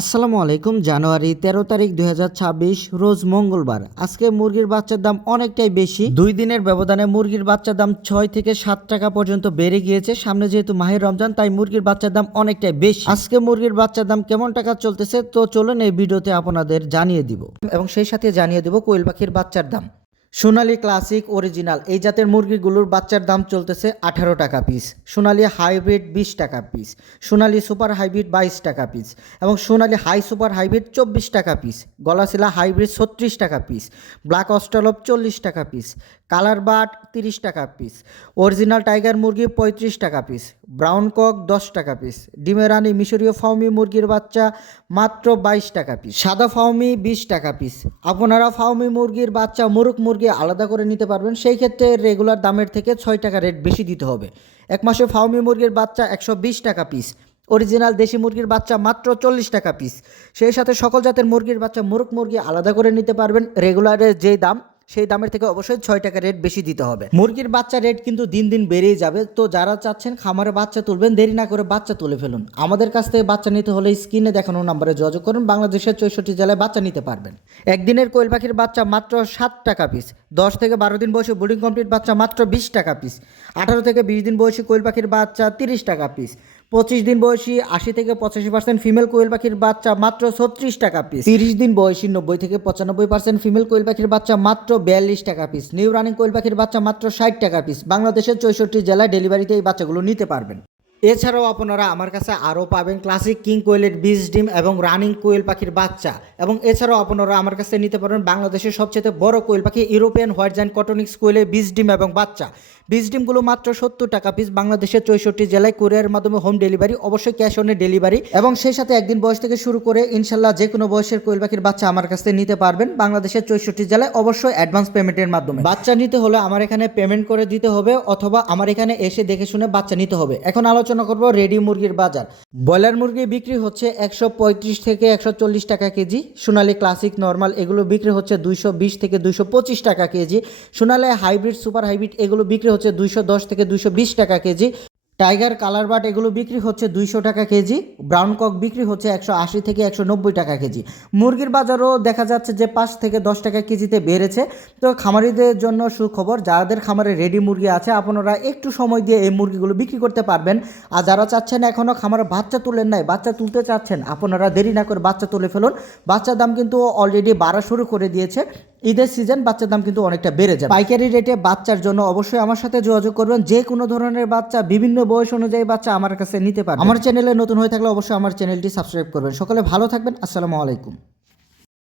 আসসালামু আলাইকুম। জানুয়ারি 13 তারিখ 2026 রোজ মঙ্গলবার। আজকে মুরগির বাচ্চার দাম অনেকটাই বেশি। 2 দিনের ব্যবধানে মুরগির বাচ্চার দাম 6 থেকে 7 টাকা পর্যন্ত বেড়ে গিয়েছে। সামনে যেহেতু মাহে রমজান, তাই মুরগির বাচ্চার দাম অনেকটাই বেশি। আজকে মুরগির বাচ্চার দাম কেমন টাকা চলতেছে তো চলুন এই ভিডিওতে আপনাদের জানিয়ে দিব, এবং সেই সাথে জানিয়ে দেব কোয়েল পাখির বাচ্চার দাম। সোনালী ক্লাসিক অরিজিনাল এই জাতের মুরগিগুলোর বাচ্চার দাম চলতেছে 18 টাকা পিস, সোনালী হাইব্রিড 20 টাকা পিস, সোনালী সুপার হাইব্রিড 22 টাকা পিস, এবং সোনালী হাই সুপার হাইব্রিড 24 টাকা পিস, গলাশিলা হাইব্রিড 36 টাকা পিস, ব্ল্যাক অস্ট্রালপ 40 টাকা পিস, কালার বাট 30 টাকা পিস, অরিজিনাল টাইগার মুরগি 35 টাকা পিস, ব্রাউন কক 10 টাকা পিস, ডিমের রানী মিশরীয় ফাউমি মুরগির বাচ্চা মাত্র 22 টাকা পিস, সাদা ফাউমি 20 টাকা পিস। আপনারা ফাউমি মুরগির বাচ্চা মোরগ মুরগি আলাদা করে নিতে পারবেন, সেই ক্ষেত্রে রেগুলার দামের থেকে 6 টাকা রেট বেশি দিতে হবে। এক মাসে ফাউমি মুরগির বাচ্চা 120 টাকা পিস, অরিজিনাল দেশি মুরগির বাচ্চা মাত্র 40 টাকা পিস। সেই সাথে সকল জাতের মুরগির বাচ্চা মোরগ মুরগি আলাদা করে নিতে পারবেন, রেগুলারের যে দাম সেই দামের থেকে অবশ্যই 6 টাকা রেট বেশি দিতে হবে। মুরগির বাচ্চা রেট কিন্তু দিন দিন বেড়েই যাবে, তো যারা চাচ্ছেন খামারে বাচ্চা তুলবেন দেরি না করে বাচ্চা তুলে ফেলুন। আমাদের কাছ থেকে বাচ্চা নিতে হলে স্ক্রিনে দেখানো নাম্বারে যোগাযোগ করুন। বাংলাদেশের 64 জেলায় বাচ্চা নিতে পারবেন। একদিনের কোয়েল পাখির বাচ্চা মাত্র 7 টাকা পিস, 10 থেকে 12 দিন বয়সী ব্রিডিং কমপ্লিট বাচ্চা মাত্র 20 টাকা পিস, 18 থেকে 20 দিন বয়সী কোয়েল পাখির বাচ্চা 30 টাকা পিস, 25 দিন বয়সী 80 থেকে 85% ফিমেল কোয়েল পাখির বাচ্চা মাত্র 36 টাকা পিস, 30 দিন বয়সী 90 থেকে 95% ফিমেল কোয়েল পাখির বাচ্চা মাত্র 42 টাকা পিস, নিউ রানিং কোয়েল পাখির বাচ্চা মাত্র 60 টাকা পিস। বাংলাদেশের 64 জেলায় ডেলিভারিতে এই বাচ্চাগুলো নিতে পারবেন। এছাড়াও আপনারা আমার কাছে আরও পাবেন ক্লাসিক কিং কোয়েলের বীজ ডিম এবং রানিং কোয়েল পাখির বাচ্চা, এবং এছাড়াও আপনারা আমার কাছে নিতে পারবেন বাংলাদেশের সবচেয়ে বড় কোয়েল পাখি ইউরোপিয়ান হোয়াইট জায়ান্ট কটনিক্স কোয়েলের বীজ ডিম এবং বাচ্চা। বীজ ডিমগুলো মাত্র 70 টাকা পিস। বাংলাদেশের 64 জেলায় কুরিয়ারের মাধ্যমে হোম ডেলিভারি, অবশ্যই ক্যাশ অন ডেলিভারি, এবং সেই সাথে একদিন বয়স থেকে শুরু করে ইনশাল্লাহ যে কোনো বয়সের কোয়েল পাখির বাচ্চা আমার কাছে নিতে পারবেন। বাংলাদেশের 64 জেলায় অবশ্যই অ্যাডভান্স পেমেন্টের মাধ্যমে। বাচ্চা নিতে হলে আমার এখানে পেমেন্ট করে দিতে হবে, অথবা আমার এখানে এসে দেখে শুনে বাচ্চা নিতে হবে। এখন আলোচনা করব রেডি মুরগির বাজার। ব্রয়লার মুরগি বিক্রি হচ্ছে 135 থেকে 140 টাকা কেজি, সোনালী ক্লাসিক নর্মাল এগুলো বিক্রি হচ্ছে 220 থেকে 225 টাকা কেজি, সোনালী হাইব্রিড সুপার হাইব্রিড এগুলো বিক্রি হচ্ছে 210 থেকে 220 টাকা কেজি, টাইগার কালার বাট এগুলো বিক্রি হচ্ছে 200 টাকা কেজি, ব্রাউন কক বিক্রি হচ্ছে 180 থেকে 190 টাকা কেজি। মুরগির বাজারও দেখা যাচ্ছে যে 5 থেকে 10 টাকা কেজিতে বেড়েছে। তো খামারিদের জন্য সুখবর, যাদের খামারে রেডি মুরগি আছে আপনারা একটু সময় দিয়ে এই মুরগিগুলো বিক্রি করতে পারবেন। আর যারা চাচ্ছেন এখনও খামারে বাচ্চা তুলেন নাই, বাচ্চা তুলতে চাচ্ছেন, আপনারা দেরি না করে বাচ্চা তুলে ফেলুন। বাচ্চার দাম কিন্তু অলরেডি বাড়া শুরু করে দিয়েছে। ঈদের সিজন, বাচ্চার দাম কিন্তু অনেকটা বেড়ে যাবে। পাইকারি রেটে বাচ্চার জন্য অবশ্যই আমার সাথে যোগাযোগ করবেন। যে কোনো ধরনের বাচ্চা, বিভিন্ন বয়স অনুযায়ী বাচ্চা আমার কাছে নিতে পারবেন। আমার চ্যানেলে নতুন হয়ে থাকলে অবশ্যই আমার চ্যানেলটি সাবস্ক্রাইব করবেন। সকলে ভালো থাকবেন। আসসালামু আলাইকুম।